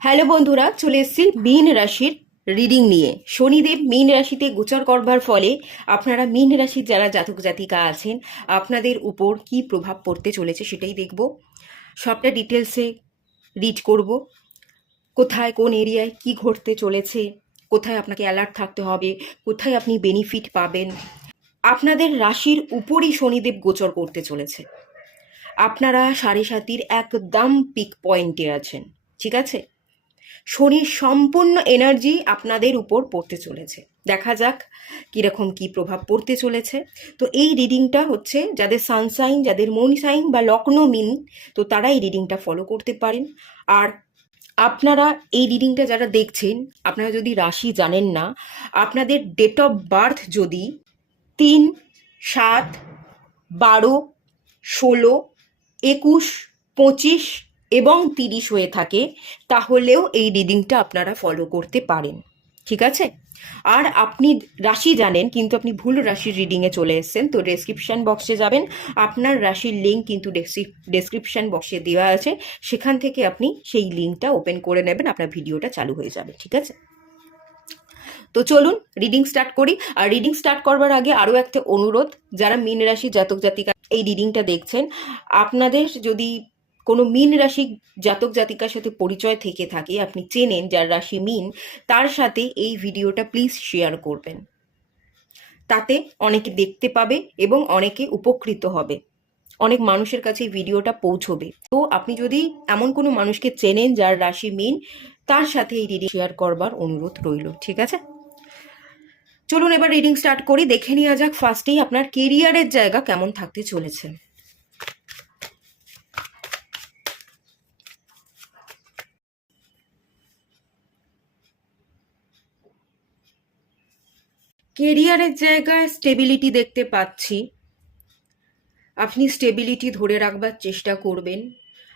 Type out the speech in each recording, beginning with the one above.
Hello বন্ধুরা, চলে এসেছি মীন রাশির রিডিং নিয়ে। শনিদেব মীন রাশিতে গোচর করবার ফলে আপনারা মীন রাশির যারা জাতক জাতিকা আছেন, আপনাদের উপর কি প্রভাব পড়তে চলেছে সেটাই দেখব। সবটা ডিটেলসে রিড করব। কোথায়, কোন এরিয়ায় কি ঘটতে চলেছে, কোথায় আপনাকে অ্যালার্ট থাকতে হবে, কোথায় আপনি বেনিফিট পাবেন। আপনাদের রাশির উপরই শনিদেব গোচর করতে চলেছে। আপনারা সাড়ে সাতির একদম পিক পয়েন্টে আছেন, ঠিক আছে? শনির সম্পূর্ণ এনার্জি আপনাদের উপর পড়তে চলেছে। দেখা যাক কীরকম কি প্রভাব পড়তে চলেছে। তো এই রিডিংটা হচ্ছে যাদের সানসাইন যাদের মন সাইন বা লগ্ন মিন তো তারা এই রিডিংটা ফলো করতে পারেন। আর আপনারা এই রিডিংটা যারা দেখছেন, আপনারা যদি রাশি জানেন না, আপনাদের ডেট অফ বার্থ যদি তিন, সাত, বারো, ষোলো, একুশ, পঁচিশ এবং তিরিশ হয়ে থাকে, তাহলেও এই রিডিংটা আপনারা ফলো করতে পারেন। ঠিক আছে? আর আপনি রাশি জানেন, কিন্তু আপনি ভুল রাশির রিডিংয়ে চলে এসেছেন, তো ডেসক্রিপশান বক্সে যাবেন। আপনার রাশির লিঙ্ক কিন্তু ডেসক্রিপশান বক্সে দেওয়া আছে। সেখান থেকে আপনি সেই লিঙ্কটা ওপেন করে নেবেন, আপনার ভিডিওটা চালু হয়ে যাবে। ঠিক আছে? তো চলুন রিডিং স্টার্ট করি। আর রিডিং স্টার্ট করবার আগে আরও একটা অনুরোধ, যারা মীন রাশি, জাতক জাতিকা, এই রিডিংটা দেখছেন, আপনাদের যদি কোনো মীন রাশি জাতক জাতিকার সাথে পরিচয় থেকে থাকে, আপনি চেনেন যার রাশি মীন, তার সাথে এই ভিডিওটা প্লিজ শেয়ার করবেন। তাতে অনেকে দেখতে পাবে এবং অনেকে উপকৃত হবে। অনেক মানুষের কাছে এই ভিডিওটা পৌঁছবে। তো আপনি যদি এমন কোনো মানুষকে চেনেন যার রাশি মীন, তার সাথে এই রিডিং শেয়ার করবার অনুরোধ রইল, ঠিক আছে? চলুন এবার রিডিং স্টার্ট করি, দেখে নেওয়া যাক ফার্স্টেই আপনার কেরিয়ারের জায়গা কেমন থাকতে চলেছে। কেরিয়ারের জায়গায় স্টেবিলিটি দেখতে পাচ্ছি। আপনি স্টেবিলিটি ধরে রাখবার চেষ্টা করবেন।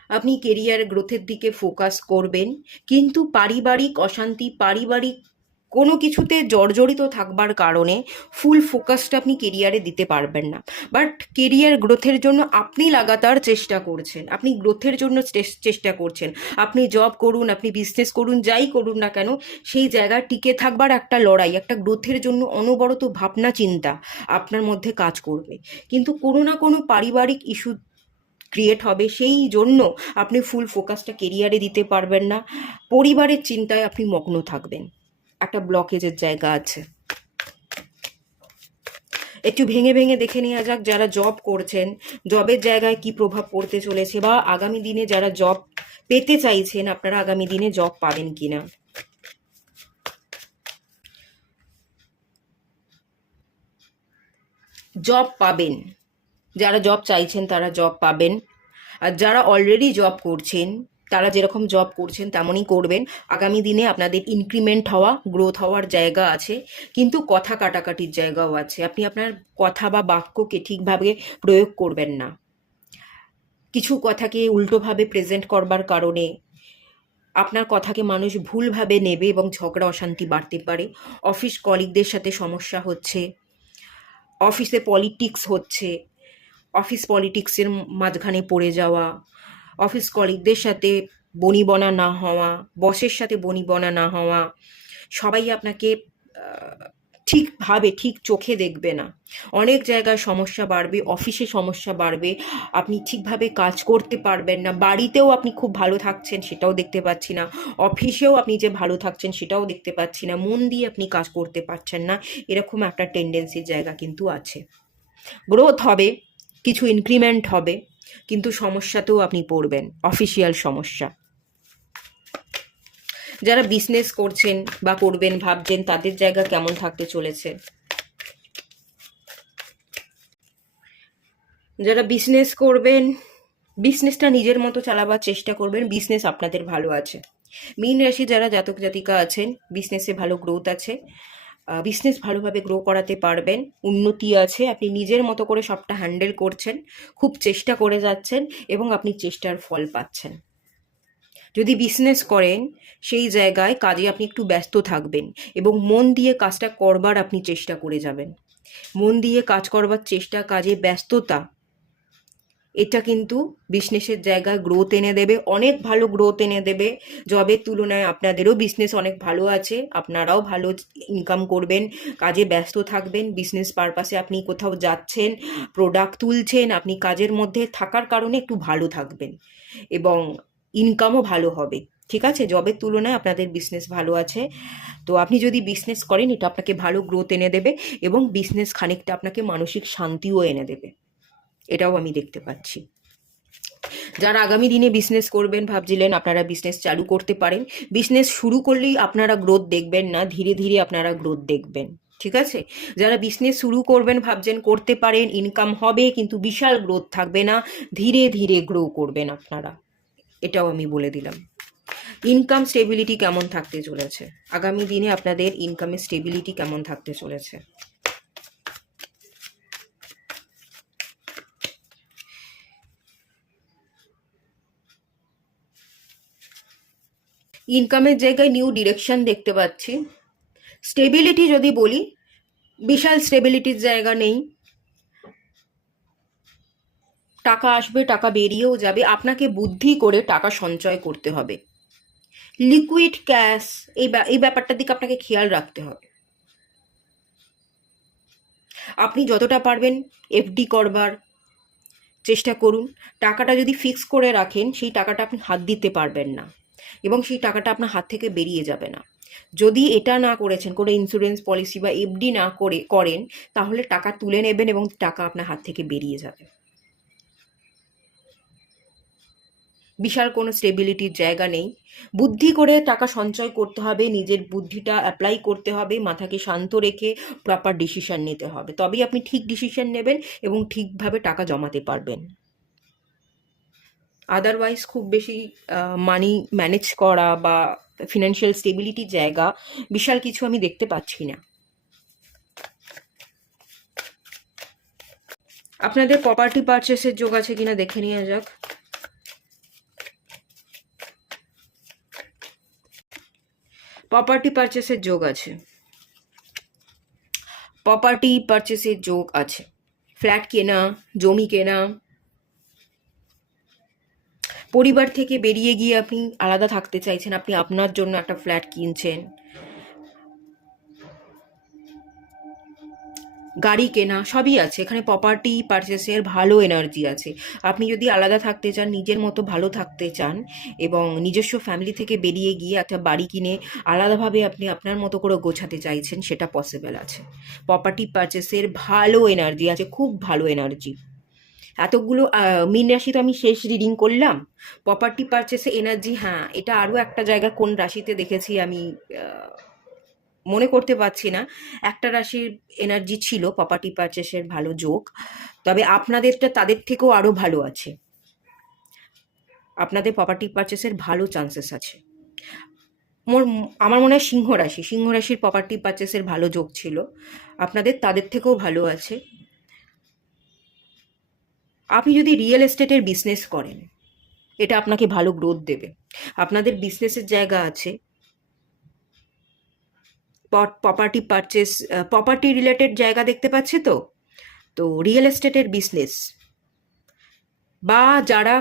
আপনি কেরিয়ার গ্রোথের দিকে ফোকাস করবেন। কিন্তু পারিবারিক অশান্তি, পারিবারিক কোনো কিছুতে জর্জরিত থাকবার কারণে ফুল ফোকাসটা আপনি কেরিয়ারে দিতে পারবেন না। বাট কেরিয়ার গ্রোথের জন্য আপনি লাগাতার চেষ্টা করছেন। আপনি গ্রোথের জন্য চেষ্টা করছেন। আপনি জব করুন, আপনি বিজনেস করুন, যাই করুন না কেন, সেই জায়গা টিকে থাকবার একটা লড়াই, একটা গ্রোথের জন্য অনবরত ভাবনা, চিন্তা আপনার মধ্যে কাজ করবে। কিন্তু কোনো না কোনো পারিবারিক ইস্যু ক্রিয়েট হবে, সেই জন্য আপনি ফুল ফোকাসটা কেরিয়ারে দিতে পারবেন না। পরিবারের চিন্তায় আপনি মগ্ন থাকবেন। একটা ব্লকেজের জায়গা আছে। একটু ভেঙে ভেঙে দেখে নেওয়া যাক যারা জব করছেন জবের জায়গায় কি প্রভাব পড়তে চলেছে বা আগামী দিনে যারা জব পেতে চাইছেন, আপনারা আগামী দিনে জব পাবেন কিনা? জব পাবেন। যারা জব চাইছেন, তারা জব পাবেন। আর যারা অলরেডি জব করছেন তারা যেরকম জব করছেন তেমনই করবেন। আগামী দিনে আপনাদের ইনক্রিমেন্ট হওয়া গ্রোথ হওয়ার জায়গা আছে, কিন্তু কথা কাটাকাটির জায়গাও আছে। আপনি আপনার কথা বা বাক্যকে ঠিকভাবে প্রয়োগ করবেন না। কিছু কথাকে উল্টোভাবে প্রেজেন্ট করবার কারণে আপনার কথাকে মানুষ ভুলভাবে নেবে এবং ঝগড়া, অশান্তি বাড়তে পারে। অফিস কলিগদের সাথে সমস্যা হচ্ছে অফিসে পলিটিক্স হচ্ছে অফিস পলিটিক্সের মাঝখানে পড়ে যাওয়া অফিস কলিগদের সাথে বনিবনা না হওয়া, বসের সাথে বনিবনা না হওয়া, সবাই আপনাকে ঠিকভাবে ঠিক চোখে দেখবে না। অনেক জায়গায় সমস্যা বাড়বে অফিসে সমস্যা বাড়বে, আপনি ঠিকভাবে কাজ করতে পারবেন না, বাড়িতেও আপনি খুব ভালো থাকছেন সেটাও দেখতে পাচ্ছি না অফিসেও আপনি যে ভালো থাকছেন সেটাও দেখতে পাচ্ছি না, মন দিয়ে আপনি কাজ করতে পারছেন না, এরকম একটা টেন্ডেন্সির জায়গা কিন্তু আছে। গ্রোথ হবে, কিছু ইনক্রিমেন্ট হবে। কিন্তু সমস্যাতেও আপনি পড়বেন অফিসিয়াল সমস্যা। যারা বিজনেস করছেন বা করবেন, ভাবছেন তাদের জায়গা কেমন থাকতে চলেছে? যারা বিজনেস করবেন বিজনেসটা নিজের মতো চালাবার চেষ্টা করবেন বিজনেস আপনাদের ভালো আছে। মীন রাশি যারা জাতক জাতিকা আছেন বিজনেসে ভালো গ্রোথ আছে। বিজনেস ভালোভাবে গ্রো করাতে পারবেন, উন্নতি আছে, আপনি নিজের মতো করে সবটা হ্যান্ডেল করছেন, খুব চেষ্টা করে যাচ্ছেন এবং আপনি চেষ্টার ফল পাচ্ছেন। যদি বিজনেস করেন, সেই জায়গায় কাজে আপনি একটু ব্যস্ত থাকবেন এবং মন দিয়ে কাজটা করবার আপনি চেষ্টা করে যাবেন। মন দিয়ে কাজ করবার চেষ্টা, কাজে ব্যস্ততা এটা কিন্তু বিজনেসের জায়গায় গ্রোথ এনে দেবে, অনেক ভালো গ্রোথ এনে দেবে। জবের তুলনায় আপনাদেরও বিজনেস অনেক ভালো আছে, আপনারাও ভালো ইনকাম করবেন, কাজে ব্যস্ত থাকবেন বিজনেস পারপাসে আপনি কোথাও যাচ্ছেন প্রোডাক্ট তুলছেন, আপনি কাজের মধ্যে থাকার কারণে একটু ভালো থাকবেন এবং ইনকামও ভালো হবে। ঠিক আছে? জবের তুলনায় আপনাদের বিজনেস ভালো আছে। তো আপনি যদি বিজনেস করেন, এটা আপনাকে ভালো গ্রোথ এনে দেবে এবং বিজনেস খানিকটা আপনাকে মানসিক শান্তিও এনে দেবে। এটাও আমি দেখতে পাচ্ছি। যারা আগামী দিনে বিজনেস করবেন ভাবছিলেন আপনারা বিজনেস চালু করতে পারেন বিজনেস শুরু করলেই আপনারা গ্রোথ দেখবেন না, ধীরে ধীরে আপনারা গ্রোথ দেখবেন, ঠিক আছে? যারা বিজনেস শুরু করবেন ভাবছেন করতে পারেন ইনকাম হবে কিন্তু বিশাল গ্রোথ থাকবে না, ধীরে ধীরে গ্রো করবেন আপনারা, এটাও আমি বলে দিলাম। ইনকাম স্টেবিলিটি কেমন থাকতে চলেছে? আগামী দিনে আপনাদের ইনকামের স্টেবিলিটি কেমন থাকতে চলেছে? ইনকামের জায়গায় নিউ ডিরেকশন দেখতে পাচ্ছি। স্টেবিলিটি যদি বলি, বিশাল স্টেবিলিটির জায়গা নেই। টাকা আসবে, টাকা বেরিয়েও যাবে। আপনাকে বুদ্ধি করে টাকা সঞ্চয় করতে হবে। লিকুইড ক্যাশ এই এই ব্যাপারটার দিকে আপনাকে খেয়াল রাখতে হবে। আপনি যতটা পারবেন এফডি করবার চেষ্টা করুন। টাকাটা যদি ফিক্স করে রাখেন, সেই টাকাটা আপনি হাত দিতে পারবেন না। এবং সেই টাকাটা আপনার হাত থেকে বেরিয়ে যাবে না। যদি এটা না করেছেন, কোনো ইন্স্যুরেন্স পলিসি বা এফডি না করে, করেন, তাহলে টাকা তুলে নেবেন এবং টাকা আপনার হাত থেকে বেরিয়ে যাবে। বিশাল কোনো স্টেবিলিটির জায়গা নেই। বুদ্ধি করে টাকা সঞ্চয় করতে হবে, নিজের বুদ্ধিটা অ্যাপ্লাই করতে হবে, মাথাকে শান্ত রেখে প্রপার ডিসিশন নিতে হবে। তবেই আপনি ঠিক ডিসিশন নেবেন এবং ঠিকভাবে টাকা জমাতে পারবেন। আদারওয়াইজ খুব বেশি মানি ম্যানেজ করা বা ফিনান্সিয়াল স্টেবিলিটির জায়গা বিশাল কিছু আমি দেখতে পাচ্ছি না। আপনাদের প্রপার্টি পারচেসের যোগ আছে কিনা দেখে নেওয়া যাক। প্রপার্টি পারচেসের যোগ আছে। প্রপার্টি পারচেসের যোগ আছে। ফ্ল্যাট কেনা, জমি কেনা পরিবার থেকে বেরিয়ে গিয়ে আপনি আলাদা থাকতে চাইছেন, আপনি আপনার জন্য একটা ফ্ল্যাট কিনছেন। গাড়ি কেনা সবই আছে, এখানে প্রপার্টি পারচেসের ভালো এনার্জি আছে। আপনি যদি আলাদা থাকতে চান, নিজের মতো ভালো থাকতে চান এবং নিজস্ব ফ্যামিলি থেকে বেরিয়ে গিয়ে একটা বাড়ি কিনে আলাদাভাবে আপনি আপনার মতো করে গোছাতে চাইছেন, সেটা পসিবল আছে। প্রপার্টি পারচেসের ভালো এনার্জি আছে, খুব ভালো এনার্জি এতগুলো মীন রাশি তো আমি শেষ রিডিং করলাম। প্রপার্টি পারচেসে এনার্জি হ্যাঁ এটা আরও একটা জায়গা কোন রাশিতে দেখেছি আমি মনে করতে পারছি না। একটা রাশির এনার্জি ছিল প্রপার্টি পারচেসের ভালো যোগ, তবে আপনাদেরটা তাদের থেকেও আরও ভালো আছে। আপনাদের প্রপার্টি পারচেসের ভালো চান্সেস আছে। মোর, আমার মনে হয় সিংহ রাশি, সিংহ রাশির প্রপার্টি পারচেসের ভালো যোগ ছিল। আপনাদের তাদের থেকেও ভালো আছে। আপনি যদি রিয়েল এস্টেটের বিজনেস করেন, এটা আপনাকে ভালো গ্রোথ দেবে। আপনাদের বিজনেসের জায়গা আছে। প্রপার্টি পারচেস প্রপার্টি রিলেটেড জায়গা দেখতে পাচ্ছে তো? তো রিয়েল এস্টেটের বিজনেস বা যারা,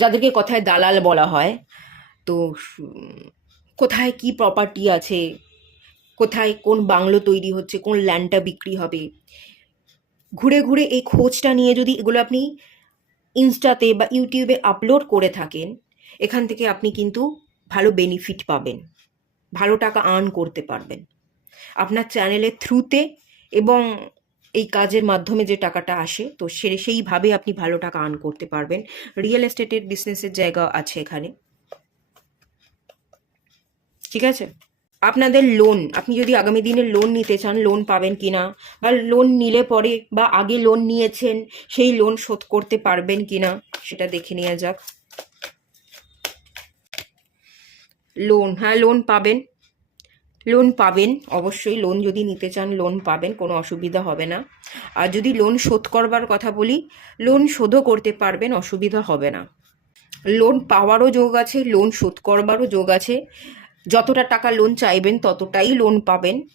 যাদেরকে কথায় দালাল বলা হয়, তো কোথায় কি প্রপার্টি আছে, কোথায় কোন বাংলো তৈরি হচ্ছে, কোন ল্যান্ডটা বিক্রি হবে ঘুরে ঘুরে এই খোঁজটা নিয়ে যদি এগুলো আপনি ইনস্টাতে বা ইউটিউবে আপলোড করে থাকেন, এখান থেকে আপনি কিন্তু ভালো বেনিফিট পাবেন। ভালো টাকা আর্ন করতে পারবেন। আপনার চ্যানেলের থ্রুতে এবং এই কাজের মাধ্যমে যে টাকাটা আসে, তো সে সেইভাবে আপনি ভালো টাকা আর্ন করতে পারবেন। রিয়েল এস্টেটের বিজনেসের জায়গা আছে এখানে। ঠিক আছে? আপনাদের লোন আপনি যদি আগামী দিনে লোন নিতে চান লোন পাবেন কি না বা লোন নিলে পরে বা আগে লোন নিয়েছেন, সেই লোন শোধ করতে পারবেন কি না সেটা দেখে নেওয়া যাক। লোন হ্যাঁ লোন পাবেন। লোন পাবেন, অবশ্যই লোন যদি নিতে চান লোন পাবেন, কোনো অসুবিধা হবে না। আর যদি লোন শোধ করবার কথা বলি লোন শোধও করতে পারবেন, অসুবিধা হবে না। লোন পাওয়ারও যোগ আছে লোন শোধ করবারও যোগ আছে। যতটা টাকা লোন চাইবেন, ততটাই লোন পাবেন।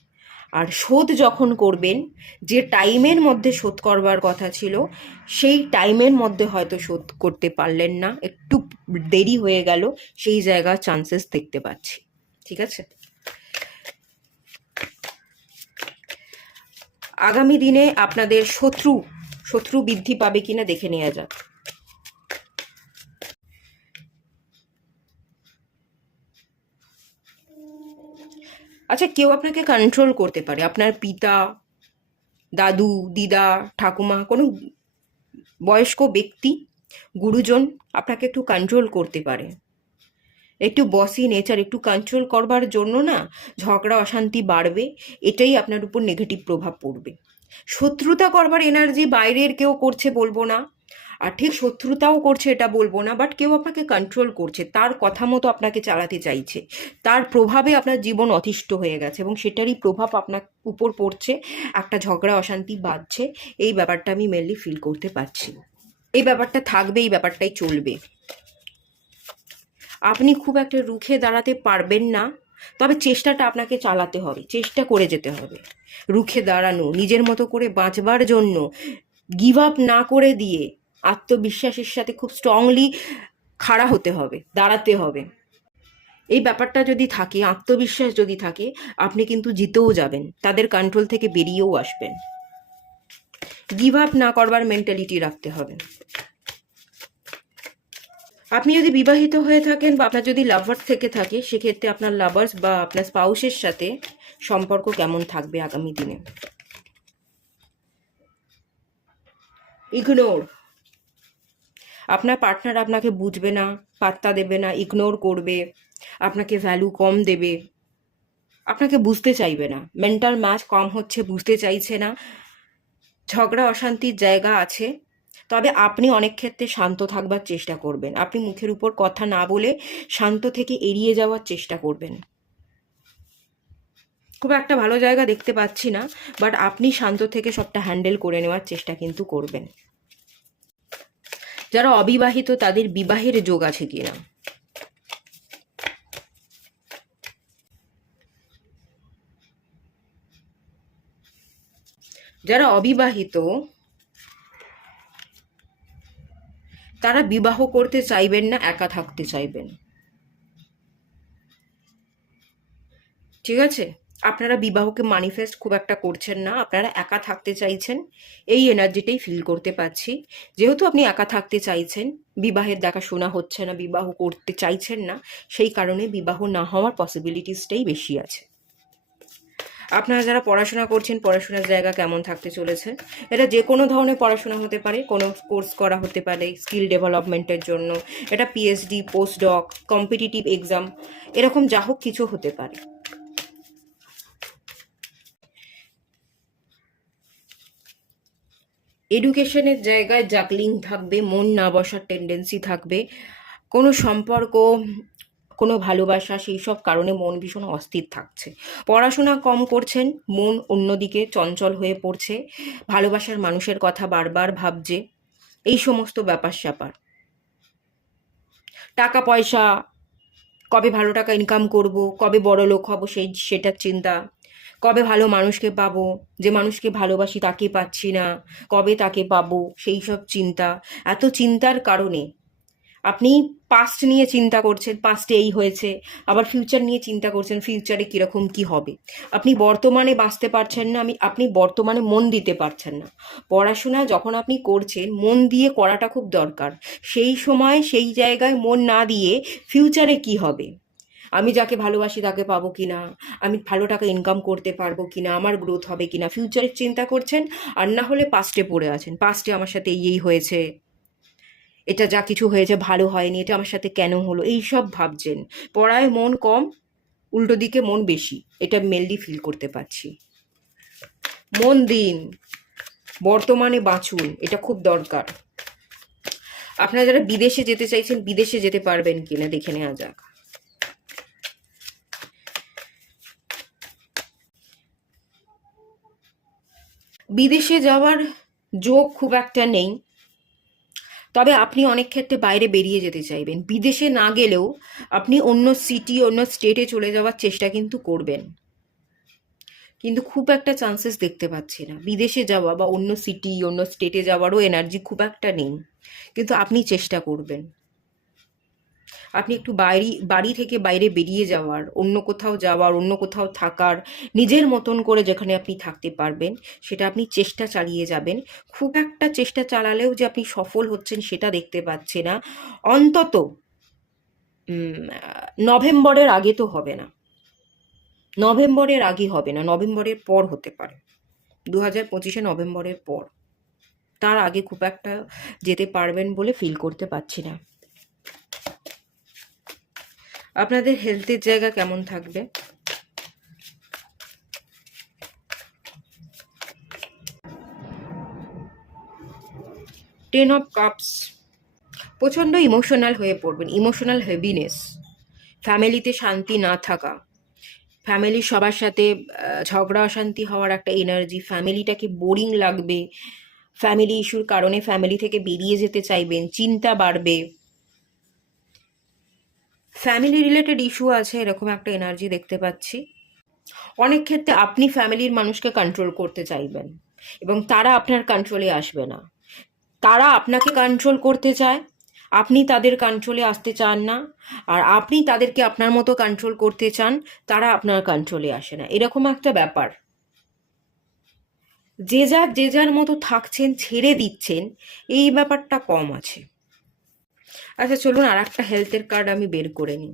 আর শোধ যখন করবেন, যে টাইমের মধ্যে শোধ করবার কথা ছিল, সেই টাইমের মধ্যে হয়তো শোধ করতে পারলেন না। একটু দেরি হয়ে গেল, সেই জায়গার চান্সেস দেখতে পাচ্ছি। ঠিক আছে? আগামী দিনে আপনাদের শত্রু শত্রু বৃদ্ধি পাবে কিনা দেখে নেওয়া যাক। আচ্ছা কেউ আপনাকে কন্ট্রোল করতে পারে। আপনার পিতা, দাদু, দিদা, ঠাকুমা, কোনো বয়স্ক ব্যক্তি, গুরুজন আপনাকে একটু কন্ট্রোল করতে পারে। একটু বসি নেচার একটু কন্ট্রোল করবার জন্য না ঝগড়া, অশান্তি বাড়বে, এটাই আপনার উপর নেগেটিভ প্রভাব পড়বে। শত্রুতা করবার এনার্জি বাইরের কেউ করছে বলব না। আর ঠিক শত্রুতাও করছে এটা বলব না বাট কেউ আপনাকে কন্ট্রোল করছে, তার কথা মতো আপনাকে চালাতে চাইছে, তার প্রভাবে আপনার জীবন অতিষ্ঠ হয়ে গেছে এবং সেটারই প্রভাব আপনার উপর পড়ছে, একটা ঝগড়া অশান্তি বাঁধছে, এই ব্যাপারটা আমি মেনলি ফিল করতে পারছি। এই ব্যাপারটা থাকবে, এই ব্যাপারটাই চলবে। আপনি খুব একটা রুখে দাঁড়াতে পারবেন না, তবে চেষ্টাটা আপনাকে চালাতে হবে, চেষ্টা করে যেতে হবে। রুখে দাঁড়ানো, নিজের মতো করে বাঁচবার জন্য গিভ আপ না করে দিয়ে আত্মবিশ্বাসের সাথে খুব স্ট্রংলি খাড়া হতে হবে, দাঁড়াতে হবে। এই ব্যাপারটা যদি থাকে, আত্মবিশ্বাস যদি থাকে, আপনি কিন্তু জিতেও যাবেন, তাদের কন্ট্রোল থেকে বেরিয়েও আসবেন। গিভ আপ না করবার মেন্টালিটি রাখতে হবে। আপনি যদি বিবাহিত হয়ে থাকেন বা আপনার যদি লাভার থেকে থাকে, সেক্ষেত্রে আপনার লাভার্স বা আপনার স্পাউসের সাথে সম্পর্ক কেমন থাকবে আগামী দিনে? ইগনোর আপনার পার্টনার আপনাকে বুঝবে না, পাত্তা দেবে না ইগনোর করবে, আপনাকে ভ্যালু কম দেবে, আপনাকে বুঝতে চাইবে না। মেন্টাল ম্যাচ কম হচ্ছে, বুঝতে চাইছে না। ঝগড়া, অশান্তির জায়গা আছে, তবে আপনি অনেক ক্ষেত্রে শান্ত থাকবার চেষ্টা করবেন। আপনি মুখের উপর কথা না বলে শান্ত থেকে এড়িয়ে যাওয়ার চেষ্টা করবেন। খুব একটা ভালো জায়গা দেখতে পাচ্ছি না বাট আপনি শান্ত থেকে সবটা হ্যান্ডেল করে নেওয়ার চেষ্টা কিন্তু করবেন। যারা অবিবাহিত, তাদের বিবাহের যোগ আছে কিনা যারা অবিবাহিত, তারা বিবাহ করতে চাইবেন না, একা থাকতে চাইবেন। ঠিক আছে? আপনারা বিবাহকে মানিফেস্ট খুব একটা করছেন না, আপনারা একা থাকতে চাইছেন, এই এনার্জিটাই ফিল করতে পারছি। যেহেতু আপনি একা থাকতে চাইছেন, বিবাহের দেখাশোনা হচ্ছে না, বিবাহ করতে চাইছেন না, সেই কারণে বিবাহ না হওয়ার পসিবিলিটিসটাই বেশি আছে। আপনারা যারা পড়াশোনা করছেন, পড়াশোনার জায়গা কেমন থাকতে চলেছে? এটা যে কোনো ধরনের পড়াশোনা হতে পারে, কোনো কোর্স করা হতে পারে স্কিল ডেভেলপমেন্টের জন্য, এটা PhD post doc competitive exam এরকম যা হোক কিছু হতে পারে। এডুকেশনের জায়গায় জাকলিং থাকবে, মন না বসার টেন্ডেন্সি থাকবে, কোনো সম্পর্ক, কোনো ভালোবাসা সেই সব কারণে মন ভীষণ অস্থির থাকছে। পড়াশোনা কম করছেন, মন অন্যদিকে চঞ্চল হয়ে পড়ছে, ভালোবাসার মানুষের কথা বারবার ভাবছে, এই সমস্ত ব্যাপার স্যাপার। টাকা পয়সা, কবে ভালো টাকা ইনকাম করব, কবে বড় লোক হব সেই, সেটার চিন্তা। কবে ভালো মানুষকে পাবো? যে মানুষকে ভালোবাসি তাকে পাচ্ছি না। কবে তাকে পাবো? সেই সব চিন্তা। এত চিন্তার কারণে। আপনি পাস্ট নিয়ে চিন্তা করছেন পাস্টে এই হয়েছে। আবার ফিউচার নিয়ে চিন্তা করছেন ফিউচারে কীরকম কি হবে? আপনি বর্তমানে বাঁচতে পারছেন না, আমি, আপনি বর্তমানে মন দিতে পারছেন না। পড়াশোনা যখন আপনি করছেন, মন দিয়ে করাটা খুব দরকার। সেই সময়, সেই জায়গায় মন না দিয়ে ফিউচারে কি হবে? আমি যাকে ভালোবাসি তাকে পাবো কি না আমি ভালো টাকা ইনকাম করতে পারব কি না আমার গ্রোথ হবে কি না ফিউচারের চিন্তা করছেন আর না হলে পাস্টে পড়ে আছেন। পাস্টে আমার সাথে এই হয়েছে। এটা যা কিছু হয়েছে ভালো হয়নি, এটা আমার সাথে কেন হলো? এই সব ভাবছেন। পড়ায় মন কম, উল্টো দিকে মন বেশি। এটা মেনলি ফিল করতে পারছি। মন দিন। বর্তমানে বাঁচুন। এটা খুব দরকার। আপনারা যারা বিদেশে যেতে চাইছেন, বিদেশে যেতে পারবেন কিনা দেখে নেওয়া যাক। বিদেশে যাওয়ার যোগ খুব একটা নেই। তবে আপনি অনেক ক্ষেত্রে বাইরে বেরিয়ে যেতে চাইবেন। বিদেশে না গেলেও আপনি অন্য সিটি অন্য স্টেটে চলে যাওয়ার চেষ্টা কিন্তু করবেন। কিন্তু খুব একটা চান্সেস দেখতে পাচ্ছি না। বিদেশে যাওয়া বা অন্য সিটি অন্য স্টেটে যাওয়ারও এনার্জি খুব একটা নেই। কিন্তু আপনি চেষ্টা করবেন। আপনি একটু বাড়ি বাড়ি থেকে বাইরে বেরিয়ে যাওয়ার, অন্য কোথাও যাওয়ার, অন্য কোথাও থাকার, নিজের মতন করে যেখানে আপনি থাকতে পারবেন, সেটা আপনি চেষ্টা চালিয়ে যাবেন। খুব একটা চেষ্টা চালালেও যে আপনি সফল হচ্ছেন সেটা দেখতে পাচ্ছি না। অন্তত নভেম্বরের আগে তো হবে না। নভেম্বরের আগে হবে না, নভেম্বরের পর হতে পারে। দু হাজার পঁচিশে নভেম্বরের পর। তার আগে খুব একটা যেতে পারবেন বলে ফিল করতে পারছি না। আপনাদের হেলথের জায়গা কেমন থাকবে? টেন অফ কাপস প্রচণ্ড ইমোশনাল হয়ে পড়বেন ইমোশনাল হেভিনেস ফ্যামিলিতে শান্তি না থাকা। ফ্যামিলির সবার সাথে ঝগড়া, অশান্তি হওয়ার একটা এনার্জি ফ্যামিলিটাকে বোরিং লাগবে। ফ্যামিলি ইস্যুর কারণে ফ্যামিলি থেকে বেরিয়ে যেতে চাইবেন, চিন্তা বাড়বে। ফ্যামিলি রিলেটেড ইস্যু আছে, এরকম একটা এনার্জি দেখতে পাচ্ছি। অনেক ক্ষেত্রে আপনি ফ্যামিলির মানুষকে কন্ট্রোল করতে চাইবেন এবং তারা আপনার কন্ট্রোলে আসবে না। তারা আপনাকে কন্ট্রোল করতে চায়, আপনি তাদের কন্ট্রোলে আসতে চান না, আর আপনি তাদেরকে আপনার মতো কন্ট্রোল করতে চান, তারা আপনার কন্ট্রোলে আসে না। এরকম একটা ব্যাপার। যে যার যে যার মতো থাকছেন, ছেড়ে দিচ্ছেন, এই ব্যাপারটা কম আছে। আচ্ছা চলুন আর একটা হেলথের কার্ড আমি বের করে নিই।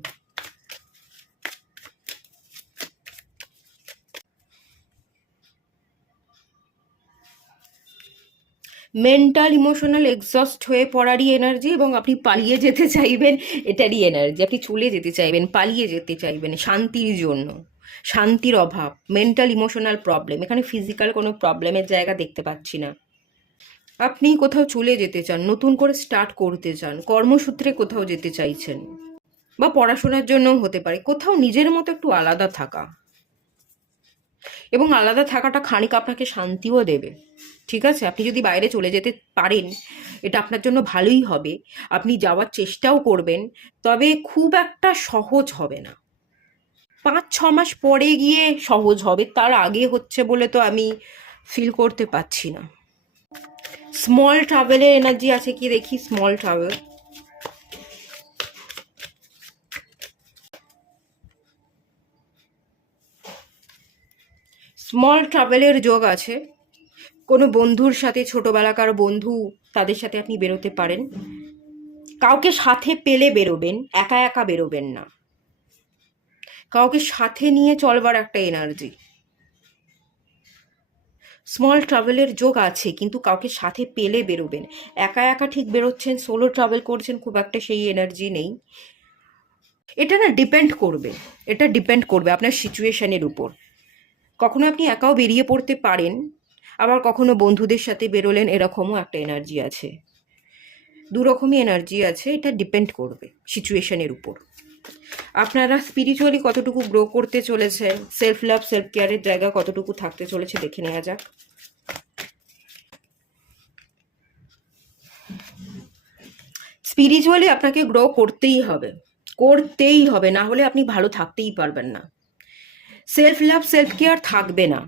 মেন্টাল ইমোশনাল এক্সস্ট হয়ে পড়ারই এনার্জি এবং আপনি পালিয়ে যেতে চাইবেন, এটারই এনার্জি আপনি চলে যেতে চাইবেন, পালিয়ে যেতে চাইবেন শান্তির জন্য, শান্তির অভাব মেন্টাল ইমোশনাল প্রবলেম এখানে ফিজিক্যাল কোনো প্রবলেমের জায়গা দেখতে পাচ্ছি না। আপনি কোথাও চলে যেতে চান, নতুন করে স্টার্ট করতে চান, কর্মসূত্রে কোথাও যেতে চাইছেন বা পড়াশোনার জন্যও হতে পারে, কোথাও নিজের মতো একটু আলাদা থাকা। এবং আলাদা থাকাটা খানিক আপনাকে শান্তিও দেবে, ঠিক আছে? আপনি যদি বাইরে চলে যেতে পারেন, এটা আপনার জন্য ভালোই হবে। আপনি যাওয়ার চেষ্টাও করবেন, তবে খুব একটা সহজ হবে না। পাঁচ, ছ মাস পরে গিয়ে সহজ হবে, তার আগে হচ্ছে বলে তো আমি ফিল করতে পারছি না। স্মল ট্রাভেলের এনার্জি আছে কি দেখি? স্মল ট্রাভেল স্মল ট্রাভেলের যোগ আছে। কোনো বন্ধুর সাথে, ছোটবেলাকার বন্ধু তাদের সাথে আপনি বেরোতে পারেন। কাউকে সাথে পেলে বেরোবেন, একা একা বেরোবেন না। কাউকে সাথে নিয়ে চলবার একটা এনার্জি স্মল ট্রাভেলের যোগ আছে, কিন্তু কাউকে সাথে পেলে বেরোবেন। একা একা ঠিক বেরোচ্ছেন সোলো ট্রাভেল করছেন, খুব একটা সেই এনার্জি নেই। এটা না ডিপেন্ড করবে, এটা ডিপেন্ড করবে আপনার সিচুয়েশানের উপর। কখনো আপনি একাও বেরিয়ে পড়তে পারেন, আবার কখনো বন্ধুদের সাথে বেরোলেন, এরকমও একটা এনার্জি আছে। দু রকমই এনার্জি আছে, এটা ডিপেন্ড করবে সিচুয়েশানের উপর। আপনারা স্পিরিচুয়ালি কতটুকু গ্রো করতে চলেছেন সেলফ লাভ সেলফ কেয়ারের জায়গা কতটুকু থাকতে চলেছে দেখে নেওয়া যাক। স্পিরিচুয়ালি আপনাকে গ্রো করতেই হবে করতেই হবে, না হলে আপনি ভালো থাকতেই পারবেন না। সেলফ লাভ সেলফ কেয়ার থাকবে না।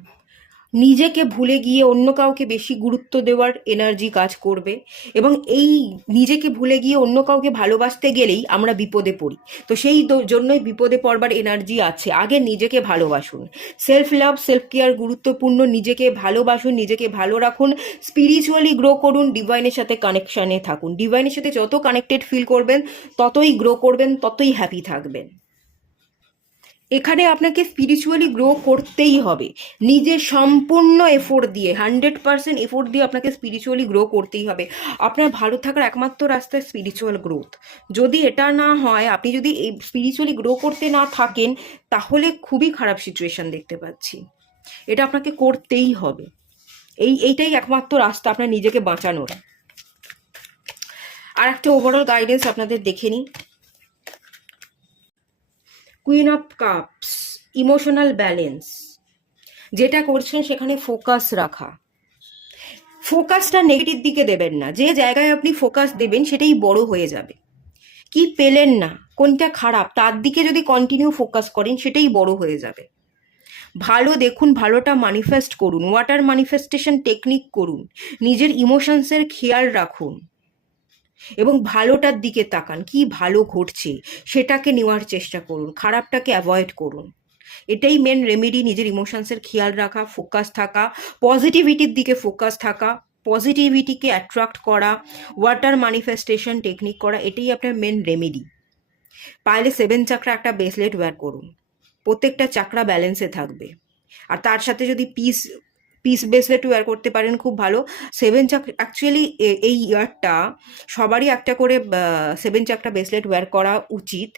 নিজেকে ভুলে গিয়ে অন্য কাউকে বেশি গুরুত্ব দেওয়ার এনার্জি কাজ করবে এবং এই নিজেকে ভুলে গিয়ে অন্য কাউকে ভালোবাসতে গেলেই আমরা বিপদে পড়ি। তো সেই জন্যই বিপদে পড়বার এনার্জি আছে। আগে নিজেকে ভালোবাসুন। সেলফ লাভ সেলফ কেয়ার গুরুত্বপূর্ণ। নিজেকে ভালোবাসুন, নিজেকে ভালো রাখুন। স্পিরিচুয়ালি গ্রো করুন। ডিভাইনের সাথে কানেকশানে থাকুন। ডিভাইনের সাথে যত কানেক্টেড ফিল করবেন, ততই গ্রো করবেন, ততই হ্যাপি থাকবেন। এখানে আপনাকে স্পিরিচুয়ালি গ্রো করতেই হবে। নিজের সম্পূর্ণ এফোর্ট দিয়ে হান্ড্রেড পার্সেন্ট এফোর্ট দিয়ে আপনাকে স্পিরিচুয়ালি গ্রো করতেই হবে। আপনার ভালো থাকার একমাত্র রাস্তা স্পিরিচুয়াল গ্রোথ যদি এটা না হয়, আপনি যদি স্পিরিচুয়ালি গ্রো করতে না থাকেন, তাহলে খুবই খারাপ সিচুয়েশন দেখতে পাচ্ছি। এটা আপনাকে করতেই হবে। এই, এইটাই একমাত্র রাস্তা আপনার নিজেকে বাঁচানোর। আর একটা ওভারঅল গাইডেন্স আপনাদের দেখে নিই। Queen of cups emotional balance যেটা করছেন সেখানে ফোকাস রাখা। ফোকাসটা নেগেটিভ দিকে দেবেন না। যে জায়গায় আপনি ফোকাস দেবেন, সেটাই বড় হয়ে যাবে। কি পেলেন না, কোনটা খারাপ, তার দিকে যদি কন্টিনিউ ফোকাস করেন, সেটাই বড় হয়ে যাবে। ভালো দেখুন, ভালোটা ম্যানিফেস্ট করুন। ওয়াটার ম্যানিফেস্টেশন টেকনিক করুন। নিজের ইমোশনসের খেয়াল রাখুন। এবং ভালোটার দিকে তাকান, কি ভালো ঘটছে সেটাকে নেওয়ার চেষ্টা করুন, খারাপটাকে অ্যাভয়েড করুন। এটাই মেন রেমেডি নিজের ইমোশনসের খেয়াল রাখা ফোকাস থাকা পজিটিভিটির দিকে ফোকাস থাকা পজিটিভিটিকে অ্যাট্রাক্ট করা ওয়াটার ম্যানিফেস্টেশন টেকনিক করা, এটাই আপনার মেন রেমেডি পাইলে সেভেন চাকরা একটা ব্রেসলেট ওয়্যার করুন, প্রত্যেকটা চাকরা ব্যালেন্সে থাকবে। আর তার সাথে যদি পিস পিস ব্রেসলেট ওয়্যার করতে পারেন, খুব ভালো। সেভেন চাক অ্যাকচুয়ালি এই ইয়ারটা সবারই একটা করে সেভেন চাকটা ব্রেসলেট ওয়্যার করা উচিত।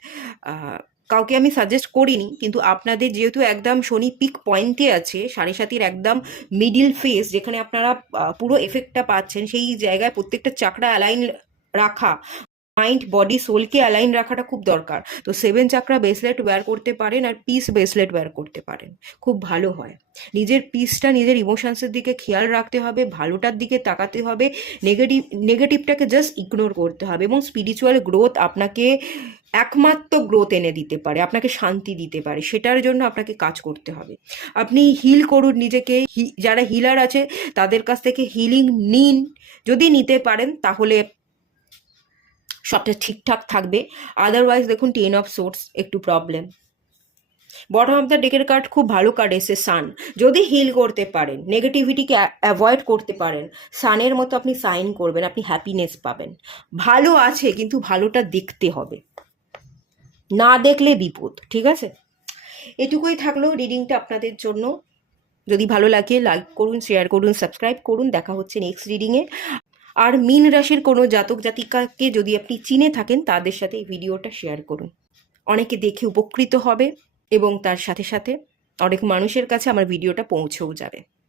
কাউকে আমি সাজেস্ট করিনি, কিন্তু আপনাদের যেহেতু একদম শনি পিক পয়েন্টে আছে, সাড়ে সাতির একদম মিডিল ফেস যেখানে আপনারা পুরো এফেক্টটা পাচ্ছেন, সেই জায়গায় প্রত্যেকটা চাকরা অ্যালাইন রাখা মাইন্ড বডি সোলকে অ্যালাইন রাখাটা খুব দরকার। তো সেভেন চাকরা ব্রেসলেট ওয়্যার করতে পারেন আর পিস ব্রেসলেট ওয়্যার করতে পারেন। খুব ভালো হয়। নিজের পিসটা নিজের ইমোশনসের দিকে খেয়াল রাখতে হবে, ভালোটার দিকে তাকাতে হবে নেগেটিভ নেগেটিভটাকে জাস্ট ইগনোর করতে হবে এবং স্পিরিচুয়াল গ্রোথ আপনাকে একমাত্র গ্রোথ এনে দিতে পারে, আপনাকে শান্তি দিতে পারে, সেটার জন্য আপনাকে কাজ করতে হবে। আপনি হিল করুন নিজেকে যারা হিলার আছে, তাদের কাছ থেকে হিলিং নিন। যদি নিতে পারেন, তাহলে সবটা ঠিকঠাক থাকবে। আদারওয়াইজ দেখুন টেন অফ সোর্স একটু প্রবলেম বটম অফ দ্য ডেকের কার্ড খুব ভালো কার্ড এসে সান যদি হিল করতে পারেন নেগেটিভিটিকে অ্যাভয়েড করতে পারেন সানের মতো আপনি সাইন করবেন, আপনি হ্যাপিনেস পাবেন। ভালো আছে, কিন্তু ভালোটা দেখতে হবে। না দেখলে বিপদ, ঠিক আছে? এটুকুই থাকল রিডিংটা আপনাদের জন্য। যদি ভালো লাগে লাইক করুন শেয়ার করুন সাবস্ক্রাইব করুন। দেখা হচ্ছে নেক্সট রিডিংয়ে আর মিন রাশির কোনো জাতক জাতিকাকে যদি আপনি চিনে থাকেন, তাদের সাথে এই ভিডিওটা শেয়ার করুন। অনেকে দেখে উপকৃত হবে এবং তার সাথে সাথে অনেক মানুষের কাছে আমার ভিডিওটা পৌঁছেও যাবে।